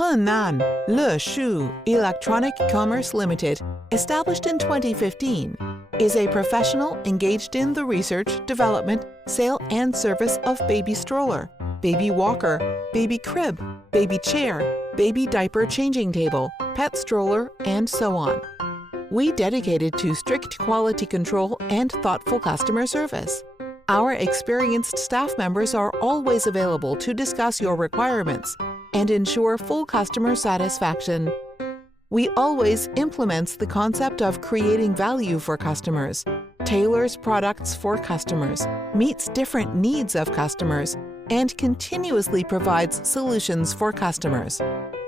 Henan Le Shu Electronic Commerce Limited, established in 2015, is a professional engaged in the research, development, sale and service of baby stroller, baby walker, baby crib, baby chair, baby diaper changing table, pet stroller, and so on. We dedicated to strict quality control and thoughtful customer service. Our experienced staff members are always available to discuss your requirements and ensure full customer satisfaction. We always implements the concept of creating value for customers, tailors products for customers, meets different needs of customers, and continuously provides solutions for customers.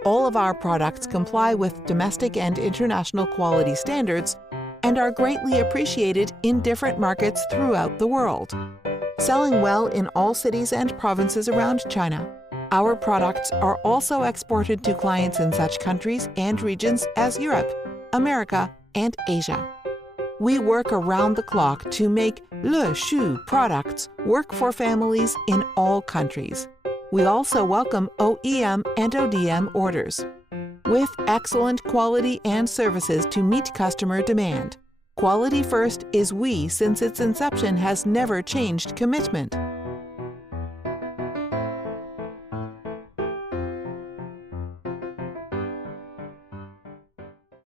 All of our products comply with domestic and international quality standards and are greatly appreciated in different markets throughout the world. Selling well in all cities and provinces around China, our products are also exported to clients in such countries and regions as Europe, America, and Asia. We work around the clock to make Le Shu products work for families in all countries. We also welcome OEM and ODM orders. With excellent quality and services to meet customer demand. Quality first is we since its inception has never changed commitment.